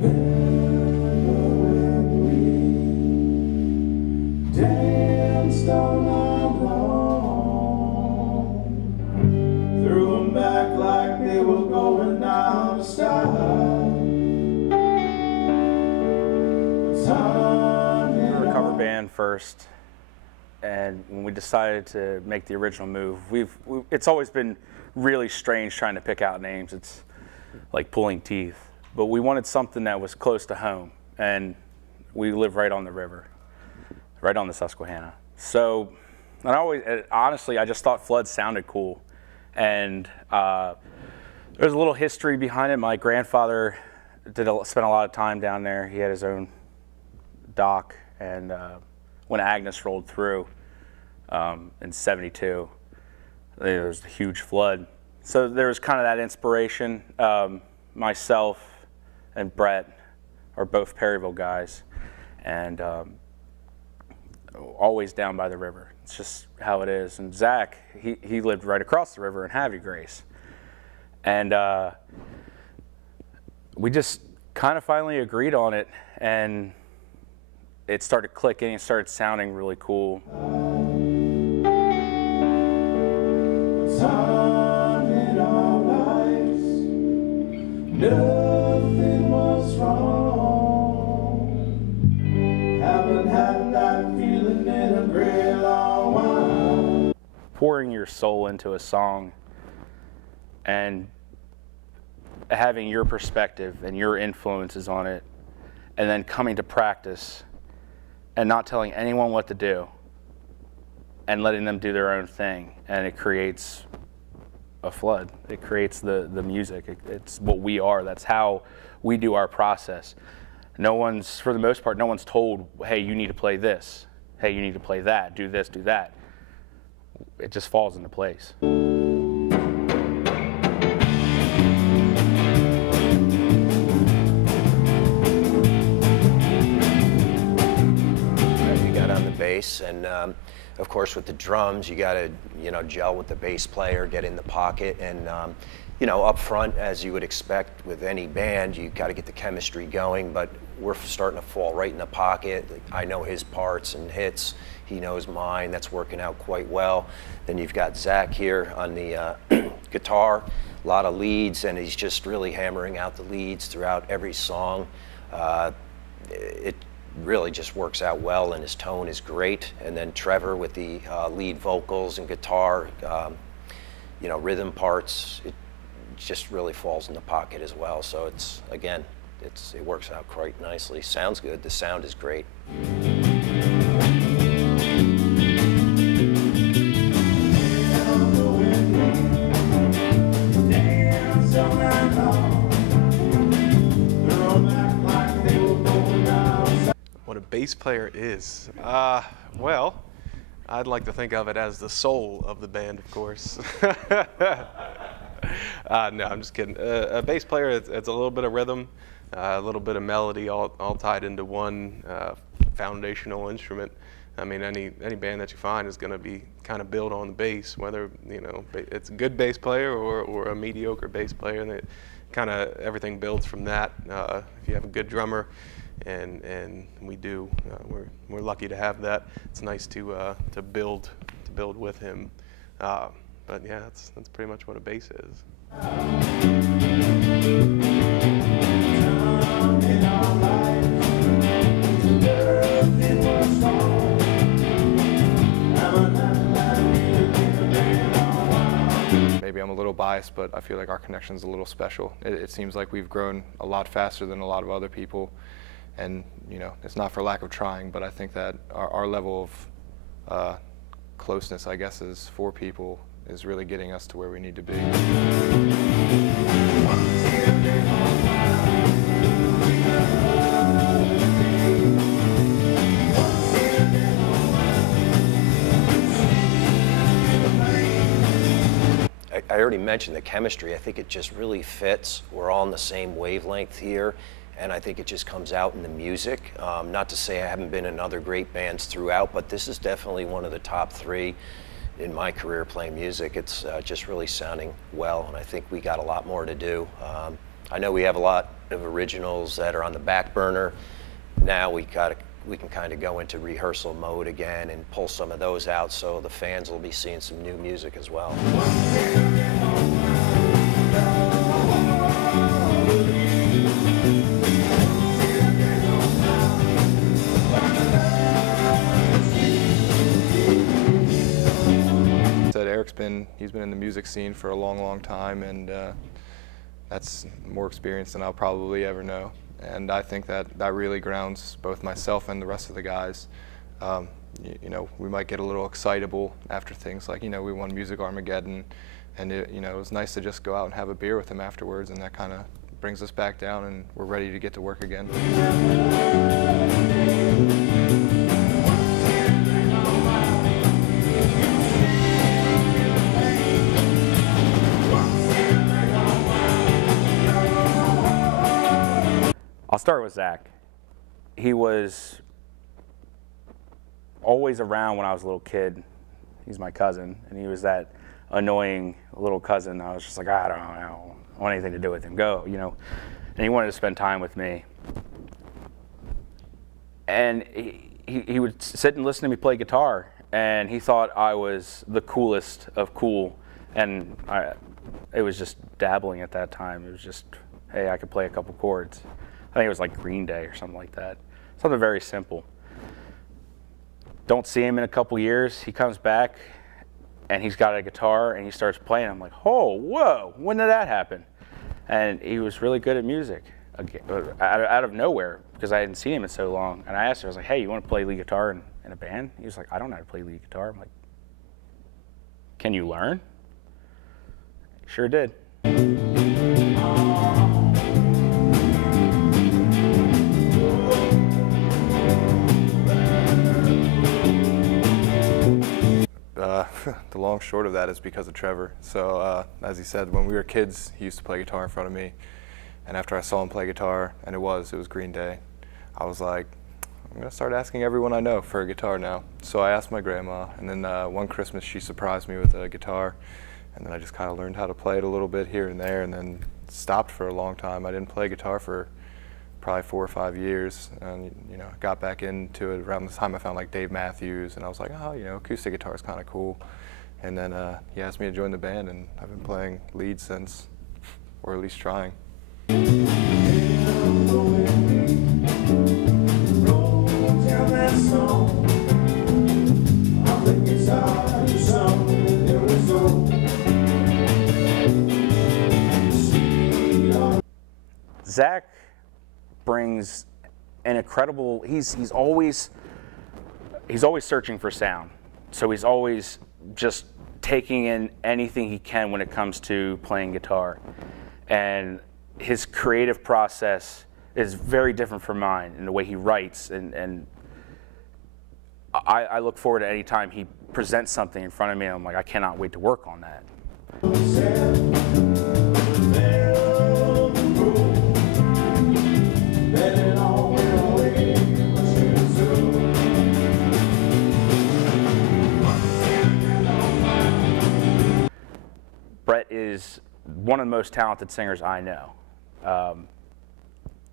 Danced all night long, threw them back like they were going out of style. We were a cover band first, and when we decided to make the original move, it's always been really strange trying to pick out names. It's like pulling teeth. But we wanted something that was close to home, and we live right on the river, right on the Susquehanna. So, and honestly, I just thought Floods sounded cool. And there's a little history behind it. My grandfather spent a lot of time down there. He had his own dock, and when Agnes rolled through in '72, there was a huge flood. So there was kind of that inspiration. Myself and Brett are both Perryville guys, and always down by the river. It's just how it is. And Zach, he lived right across the river in Havre Grace. And we just kind of finally agreed on it, and it started clicking. It started sounding really cool. Nothing was wrong. Haven't had that feeling in a great long while. Pouring your soul into a song and having your perspective and your influences on it, and then coming to practice and not telling anyone what to do and letting them do their own thing, and it creates a flood. It creates the music. It's what we are. That's how we do our process. No one's, for the most part, no one's told, hey, you need to play this. Hey, you need to play that. Do this, do that. It just falls into place. You got on the bass, and of course, with the drums, you got to, gel with the bass player, get in the pocket, and, up front, as you would expect with any band, you got to get the chemistry going, but we're starting to fall right in the pocket. I know his parts and hits. He knows mine. That's working out quite well. Then you've got Zach here on the guitar, a lot of leads, and he's just really hammering out the leads throughout every song. It really just works out well, and his tone is great. And then Trevor with the lead vocals and guitar, rhythm parts, it just really falls in the pocket as well. So it's, again, it works out quite nicely. Sounds good. The sound is great. What a bass player is? Well, I'd like to think of it as the soul of the band, of course. No, I'm just kidding. A bass player, it's a little bit of rhythm, a little bit of melody, all tied into one foundational instrument. I mean, any band that you find is going to be kind of built on the bass, whether it's a good bass player or a mediocre bass player, and it kind of everything builds from that. If you have a good drummer, and we do, we're lucky to have that. It's nice to build with him. But yeah, that's pretty much what a bass is. Maybe I'm a little biased, but I feel like our connection is a little special. It seems like we've grown a lot faster than a lot of other people. And, it's not for lack of trying, but I think that our level of closeness, I guess, is for people is really getting us to where we need to be. I already mentioned the chemistry. I think it just really fits. We're all on the same wavelength here, and I think it just comes out in the music. Not to say I haven't been in other great bands throughout, but this is definitely one of the top 3 in my career playing music. It's just really sounding well, and I think we got a lot more to do. I know we have a lot of originals that are on the back burner. Now we can kind of go into rehearsal mode again and pull some of those out, so the fans will be seeing some new music as well. Eric's he's been in the music scene for a long time, and that's more experience than I'll probably ever know. And I think that really grounds both myself and the rest of the guys. You know, we might get a little excitable after things like, you know, we won Music Armageddon, and you know, it was nice to just go out and have a beer with them afterwards, and that kind of brings us back down, and we're ready to get to work again. I'll start with Zach. He was always around when I was a little kid. He's my cousin, and he was that annoying little cousin. I was just like, I don't want anything to do with him. Go, you know. And he wanted to spend time with me. And he would sit and listen to me play guitar, and he thought I was the coolest of cool. And it was just dabbling at that time. It was just, hey, I could play a couple chords. I think it was like Green Day or something like that. Something very simple. Don't see him in a couple years. He comes back and he's got a guitar and he starts playing. I'm like, oh, whoa, when did that happen? And he was really good at music out of nowhere, because I hadn't seen him in so long. And I asked him, I was like, hey, you want to play lead guitar in a band? He was like, I don't know how to play lead guitar. I'm like, can you learn? He sure did. The long short of that is because of Trevor. So as he said, when we were kids, he used to play guitar in front of me. And after I saw him play guitar, and it was Green Day, I was like, I'm going to start asking everyone I know for a guitar now. So I asked my grandma, and then one Christmas she surprised me with a guitar. And then I just kind of learned how to play it a little bit here and there, and then stopped for a long time. I didn't play guitar for probably 4 or 5 years, and you know, got back into it around the time I found like Dave Matthews, and I was like, oh, you know, acoustic guitar is kind of cool. And then he asked me to join the band, and I've been playing lead since, or at least trying. Zach brings an incredible, he's always searching for sound. So he's always just taking in anything he can when it comes to playing guitar. And his creative process is very different from mine in the way he writes. And I look forward to any time he presents something in front of me, and I'm like, I cannot wait to work on that. Brett is one of the most talented singers I know.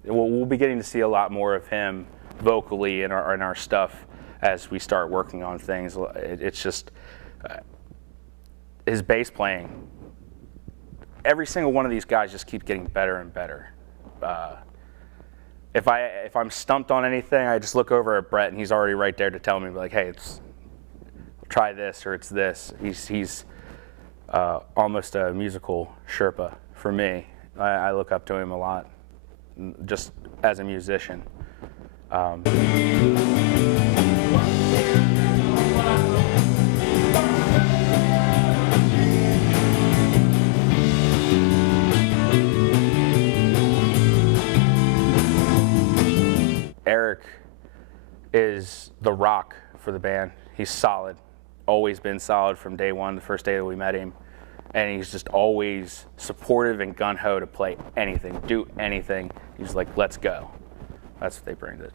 We'll be getting to see a lot more of him vocally in our stuff as we start working on things. It's just his bass playing. Every single one of these guys just keeps getting better and better. If I'm stumped on anything, I just look over at Brett and he's already right there to tell me, like, hey, try this, or it's this. He's almost a musical Sherpa for me. I look up to him a lot, just as a musician. Eric is the rock for the band. He's solid. Always been solid from day one, the first day that we met him. And he's just always supportive and gung-ho to play anything, do anything. He's like, let's go. That's what they bring to it.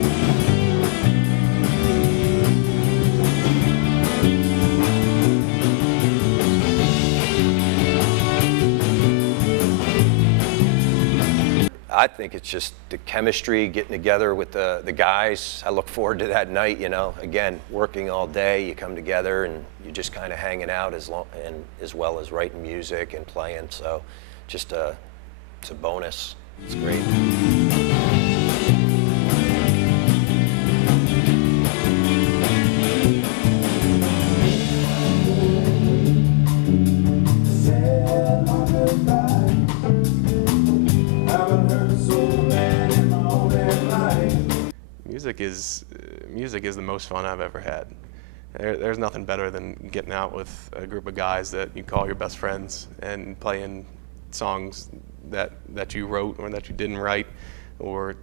I think it's just the chemistry, getting together with the guys. I look forward to that night, you know. Again, working all day, you come together and you're just kind of hanging out as well as writing music and playing. So just it's a bonus. It's great. Music is the most fun I've ever had. There's nothing better than getting out with a group of guys that you call your best friends and playing songs that you wrote or that you didn't write, or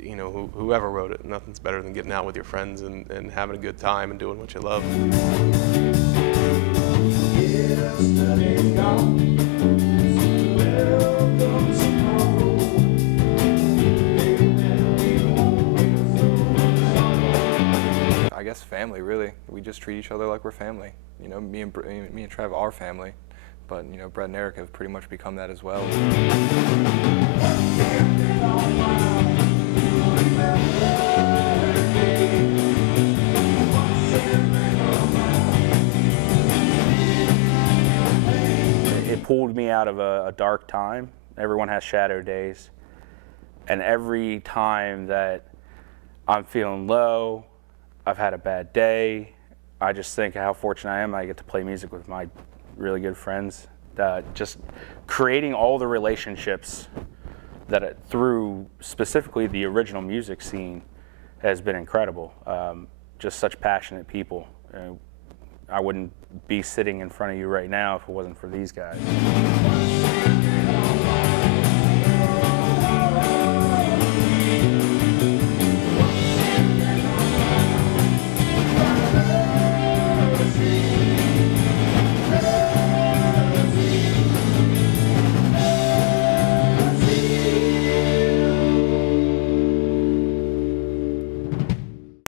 you know, whoever wrote it. Nothing's better than getting out with your friends and having a good time and doing what you love. Yesterday's gone, so welcome tomorrow. I guess family, really. We just treat each other like we're family. You know, me and Trev are family, but you know, Brett and Eric have pretty much become that as well. It pulled me out of a dark time. Everyone has shadow days, and every time that I'm feeling low, I've had a bad day, I just think how fortunate I am I get to play music with my really good friends. Just creating all the relationships that through specifically the original music scene has been incredible. Just such passionate people. I wouldn't be sitting in front of you right now if it wasn't for these guys.